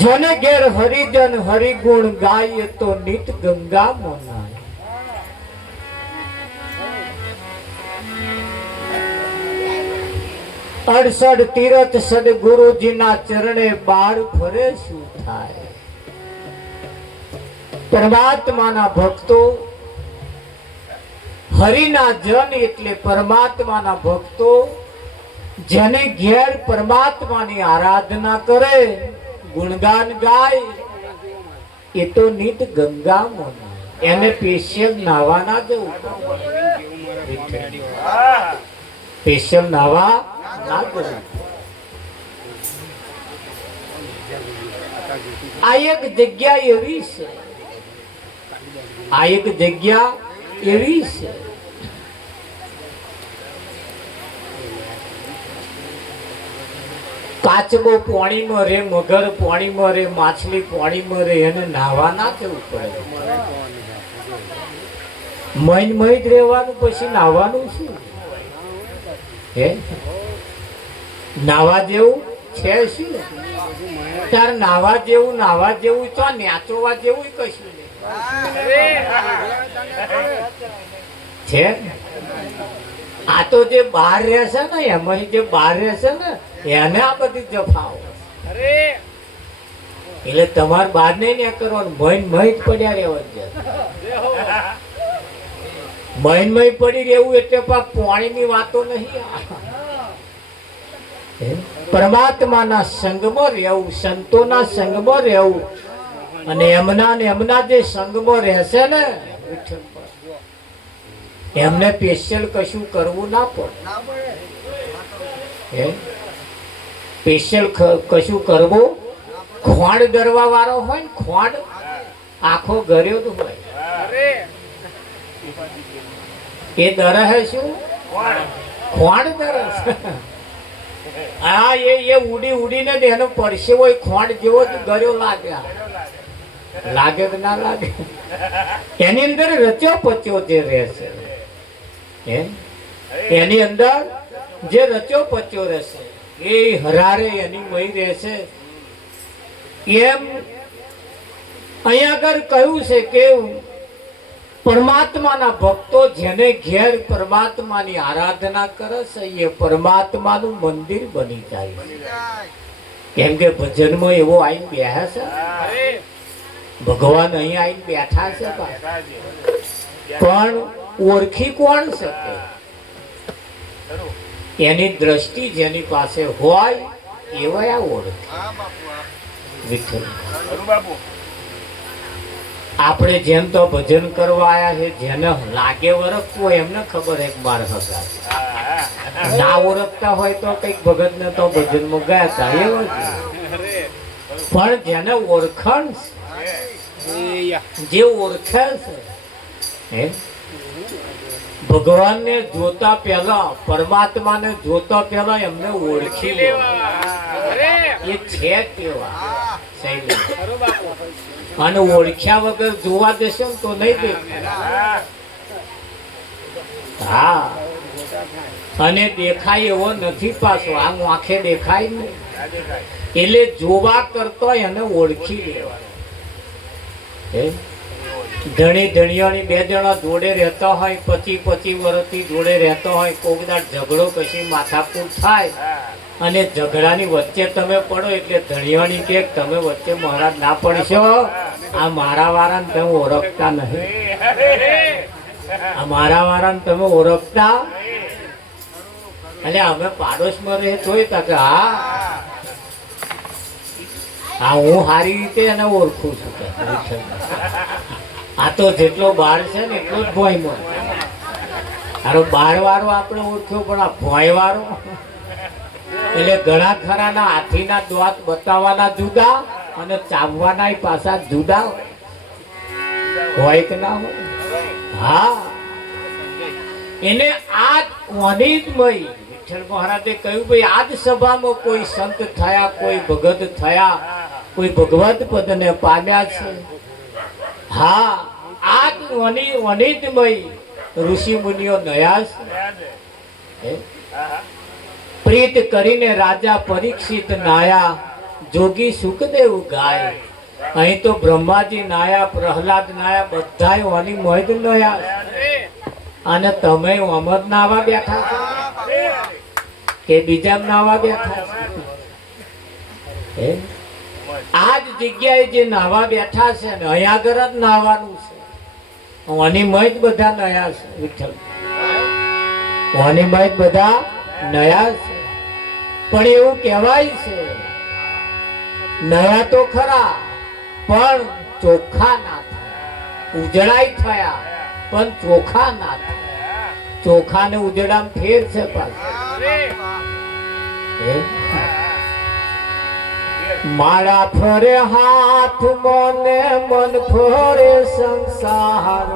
जन घेर हरिजन हरिगुण गाय तो नित गंगा मोनाय। अड़सठ तीरथ सदगुरु जी ना चरणे बार फरे शू थाय। परमात्मा ना भक्तो हरि ना जन एटले परमात्मा ना भक्तो जने घेर परमात्मा नी आराधना करे गुणगान गाय ये तो नित गंगा मन एने स्पेशल नावा ना जવું स्पेशल नावा ना जવું આ એક જગ્યા એવી છે, આ એક જગ્યા એવી છે કાચબો પાણીમાં રે, મગર પાણીમાં રે, માછલી પાણીમાં રે, એને નાહવા ના કેવું પડે? મહીન મહીન રહેવાનું, પછી નાહવાનું શું? હે, નાહવા જેવું છે શું? તાર નાહવા જેવું તો ન્યાચોવા જેવું કશું છે. આ તો જે બહાર રહેશે ને, એમાં જે બહાર રહેશે ને એને આ બધી જફાઓ. એટલે તમારે બહાર નહીં ને કરવાનું, મહીન પડ્યા રહેવા છે. મહીન પડી રહેવું એટલે પાણીની વાતો નહીં. પરમાત્માના સંગમાં રહેવું, સંતોના સંગમાં રહેવું, અને એમના જે સંગમાં રહેશે ને એમને સ્પેશિયલ કશું કરવું ના પડે. સ્પેશિયલ કશું કરવું, ખોંડ ગરવા વાળો હોય ને, ખોંડ આખો ગર્યો તો હોય એ દરહે શું? ખોંડ દરસ. હા, એ ઉડીને એનો પરસેવો ખોંડ જેવો જ ગર્યો લાગે કે ના લાગે? એની અંદર રચ્યો પચ્યો જે રહેશે, એની અંદર જે રચ્યો પચ્યો રહેશે એ હરારે એની વહી રહેશે. એમ અહીંયા આગળ કહ્યું છે કે પરમાત્માના ભક્તો જેને ઘેર પરમાત્માની આરાધના કરે છે એ પરમાત્માનું મંદિર બની જાય. કેમ કે ભજનમાં એવો આઈને બેહે છે, ભગવાન અહીં આઈને બેઠા છે, પણ ઓળખી કોણ શકે? એની દ્રષ્ટિ જેની પાસે હોય એવા આ ઓળખે. વિઠ્ઠલ આપણે જેમ તો ભજન કરવા આયા છે, જેને લાગે ઓળખવું હોય એમને ખબર હે માર હગા. ના ઓળખતા હોય તો કઈક ભગત ને તો ભજનમાં ગયા હતા એવું. પણ જેને ઓળખણ જે ઓળખે છે, ભગવાનને જોતા પહેલા, પરમાત્માને જોતા પહેલા એમને ઓળખી લેવા એ છે કેવા. અને ઓળખ્યા વગર જોવા દેશો તો નહીં દેખાય. હા, અને દેખાય એવો નથી પાછો, આમ આંખે દેખાય નહીં. એટલે જોવા કરતો એને ઓળખી લેવા. ધણી ધણીયાની બે જણા જોડે રહેતા હોય, 25 વર્ષથી જોડે રહેતા હોય, કોક દાડ ઝઘડો કશી માથાકૂટ થાય અને ઝઘડાની વચ્ચે તમે પડો એટલે ધણીયાની કે તમે વચ્ચે મહારાજ ના પડશો, આ મારા વાળાને તમે ઓળખતા નહીં, આ મારા વાળાને તમે ઓળખતા. એટલે અમે પાડોશમાં રહે જોઈ કે હા હું સારી રીતે એને ઓળખું છું. આ તો જેટલો બાર છે ને એટલો જ ભોયમાં. તારો બાર વાળો આપણે ઓળખ્યો, પણ આ ભોય વાળો એટલે ઘણા ખરાના હાથીના દાંત બતાવવાના જુદા અને ચાવવાના પાછા જુદા હોય કે ના હોય? હા, એને આજ અનિતમય વિઠ્ઠલ મહારાજે કહ્યું ભાઈ આજ સભામાં કોઈ સંત થયા, કોઈ ભગત થયા, કોઈ ભગવત પદને પામ્યા છે. હા, આજ અનિતમય ઋષિ મુનિઓ નયા છે. પ્રીત કરીને રાજા પરીક્ષિત નાયા, જોગી સુખદેવ ગાય. અહીં તો બ્રહ્માજી નાયા, પ્રહલાદ નાયા, બધાય વાની મોહિત નયા. અને તમે અમર નાવા બેઠા છો કે બીજા નાવા બેઠા છો? આ જ જગ્યાએ જે નાવા બેઠા છે ને અહીંયા આગળ જ નાવાનું છે. વાની મોહિત બધા નયા છે. વિઠ્ઠલ વાની મોહિત બધા નયા છે. પણ એવું કહેવાય છે નયા તો ખરા પણ ચોખ્ખા ના થયા. ઉજળાઈ થયા પણ ચોખ્ખા ના થયા. ચોખ્ખા ને ઉજળામાં ફેર છે પાછું. મારા ફરે હાથ મને મન ફરે સંસાર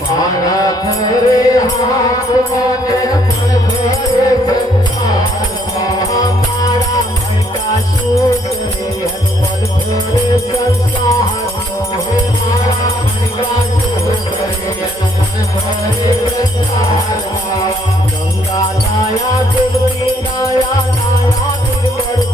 મારા ફરે હાથ મને મન ફરે સંસાર મારા મૈકા સુતરે મન ફરે સંસાર મારા મૈકા સુતરે મન ફરે સંસાર ગંગા નાયા દેવકી નાયા નાયા નિર્મળ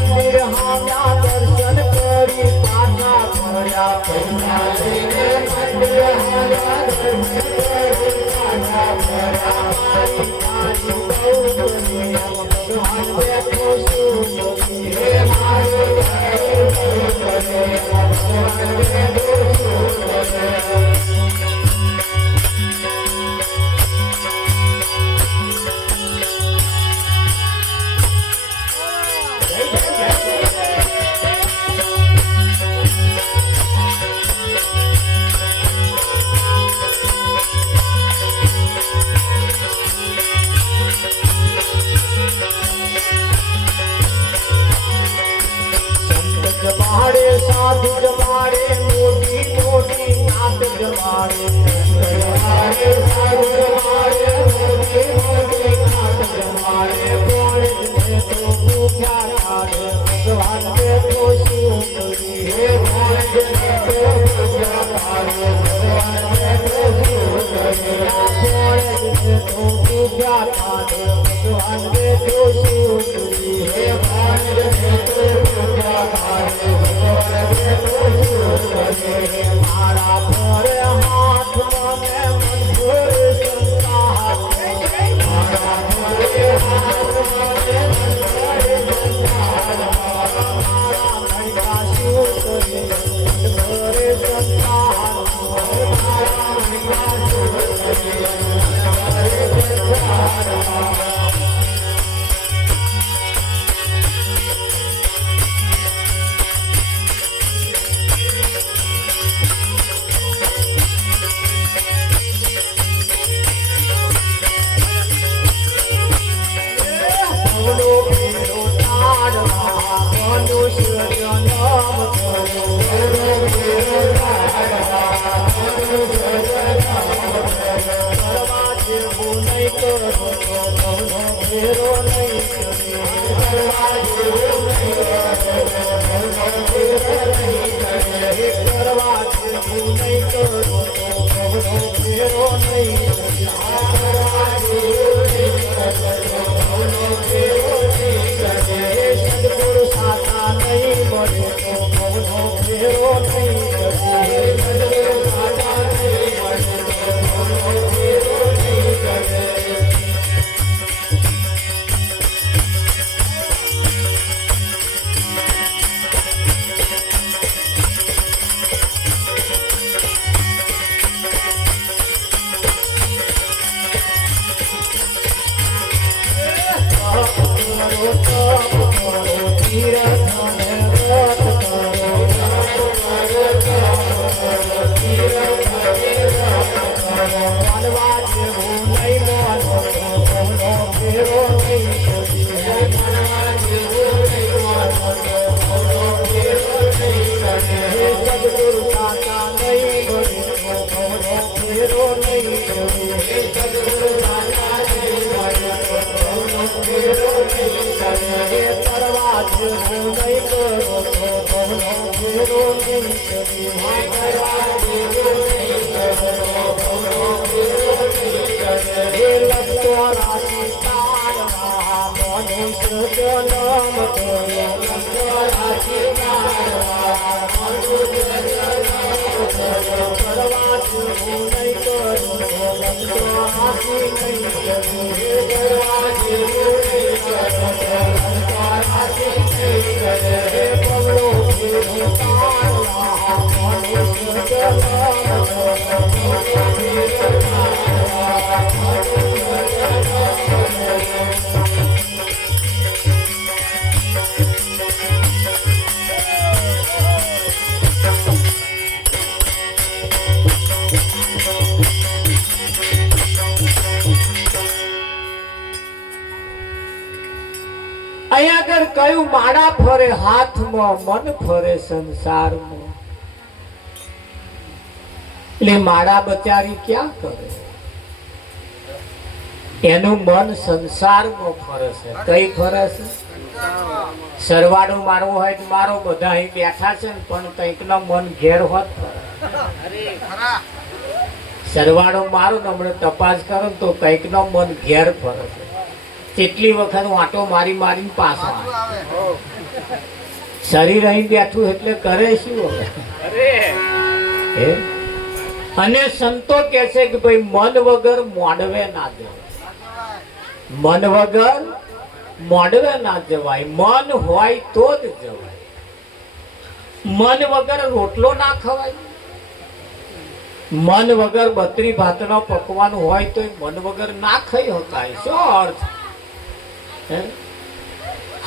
મંદિર હામ્યા દર્શન કરી પાછા ફર્યા મંદિર હામ્યા દર્શન કરી પાછા ફર્યા जमाड़े साधु जमाड़े मोटी मोटी नाथ जमाड़े जमाड़े साधु जमाड़े मोटी मोटी नाथ जमाड़े बोले में तो भूखा काढ़े भगवान के तो सुंदरी हे बोले में तो भूखा काढ़े भगवान के तो सुंदरी बोले में तो भूखा काढ़े भगवान के तो सुंदरी हे बोले में तो भूखा काढ़े मारा भरे हाथ में मन भरे संसार मारा भरे हाथ में मन भरे संसार मारा मैका सुतरे मन भरे संसार मारा मैका सुतरे मन भरे संसार અહીંયા આગળ કયું માળા ફરે હાથમાં, મન ફરે સંસારમાં. એટલે માળા બચારી ક્યાં કરે? એનું મન સંસારમાં ફરે છે. કઈ ફરે છે? સરવાળો મારવો હોય તો મારો, બધા અહીં બેઠા છે ને, પણ કઈક નો મન ઘેર હોત ફરે. સરવાળો મારો ને હમણાં તપાસ કરો તો કઈક નો મન ઘેર ફરે છે. કેટલી વખત વાંટો મારી મારીને પાછા શરીર અહીં બેઠું એટલે કરે શું હવે? અને સંતો કે છે કે ભાઈ મન વગર મોડવે ના જવાય, મન વગર મોડવે ના જવાય. મન હોય તો જ જવાય. મન વગર રોટલો ના ખવાય. મન વગર બત્રી ભાતનો પકવાન હોય તો મન વગર ના ખાઈ શકાય. શું અર્થ?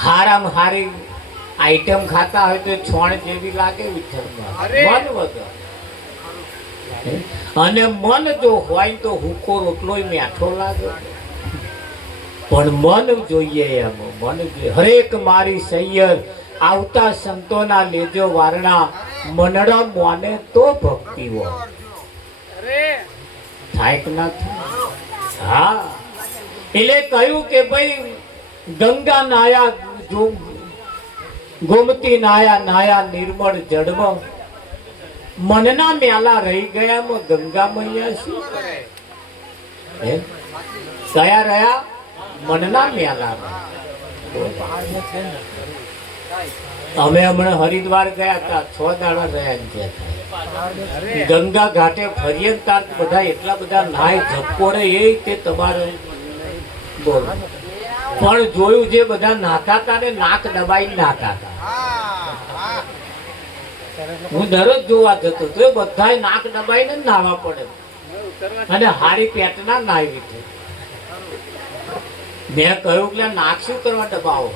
હારામ હારી આઈટમ ખાતા હોય તો છોણ જેવી લાગે વિઠ્ઠલમાં, મન વગર. અને મન જો હોય તો હુકો રોટલો મીઠો લાગે, પણ મન જોઈએ. એમ મન જોઈએ. હરેક મારી સૈયર આવતા સંતોના લેજો વારણા, મનડા મોને તો ભક્તિ હોય. થાય કે ના થાય? હા, એટલે કહ્યું કે ભાઈ ગંગા નાયા, ગોમતી નાયા, નાયા નિર્મળ જળમાં, મનના મેલા રહી ગયા. ગંગા મૈયા શું કયા રહ્યા? મનના મેલા. અમે હમણાં હરિદ્વાર ગયા હતા, 6 દાડા રહ્યા. ગંગા ઘાટે ફરીએ તાર બધા એટલા બધા નાય ઝપકોરે એ કે તમારે બોલો. પણ જોયું જે બધા નાતા હતા ને નાક દબાઈ નાતા હતા. હું દરરોજ જોવા જતો તો બધા નાક દબાઈને નાવા પડે અને હારી પેટના નાવી છે. મેં કહ્યું કે નાક શું કરવા દબાવો,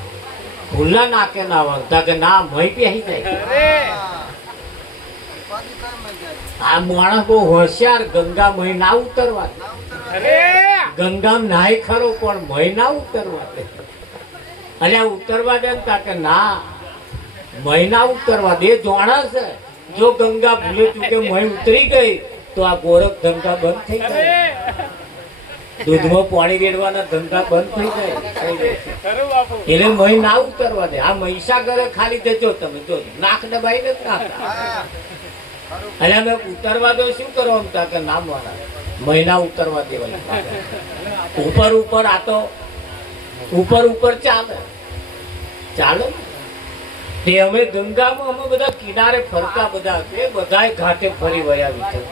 ભૂલા નાકે નાવા કે ના મહી પહેરી જાય. આ માણસ બહુ હોશિયાર. ગંગા મહી ના ઉતરવા, ગંગા નાય ખરો પણ મહી ના ઉતરવા દે. અલ્યા ઉતરવા દે કે ના મહી ના ઉતરવા દે. જોણા છે જો ગંગા ભૂલે ચૂકે મહી ઉતરી ગઈ તો આ ગોરખ ધંધા બંધ થઈ જાય, દૂધમાં પાણી રેડવાના ધંધા બંધ થઈ જાય. એટલે મહી ના ઉતરવા દે. આ મહીસાગરે ખાલી જજો તમે, જો નાક દબાઈ ને નાખતા. એટલે અમે ઉતરવા દો શું કરો કે ના મારા મહિના ઉતરવા દેવાય. ઉપર ઉપર આ તો ઉપર ઉપર ચાલે ચાલે. તે અમે ગંગામાં અમે બધા કિનારે ફરતા, બધા બધા ઘાટે ફરી વયા વિઠ્ઠલ.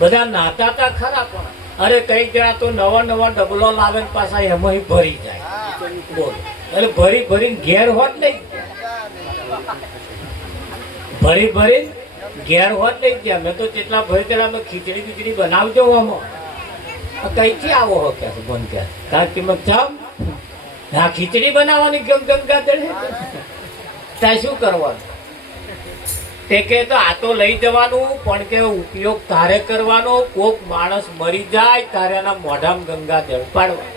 બધા નાતા હતા ખરા, પણ અરે કઈક જણા તો નવા નવા ડબલો લાવે પાછા એમાં ભરી જાય. બોલ, એટલે ભરી ભરીને ઘેર હોત નહીં, ભરી ભરી ઘેર હોત નહીં ગયા. મેં તો જેટલા ભરી તેટલા મેં ખીચડી બીચડી બનાવજો. આમાં કઈથી આવો હો કે બંધ કે તાર કિંમત જામ. હા, ખીચડી બનાવવાની ગંગા દળે ત્યાં શું કરવાનું? તે કે તો આ તો લઈ જવાનું, પણ કે ઉપયોગ તારે કરવાનો. કોક માણસ મરી જાય તારે એના મોઢામાં ગંગા જળ પાડવા.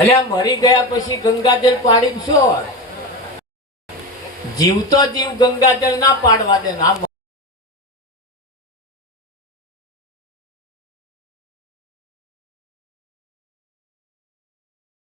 એટલે મરી ગયા પછી ગંગા જળ પાડી શું? જીવતો જીવ ગંગા જળ ના પાડવા દે ના.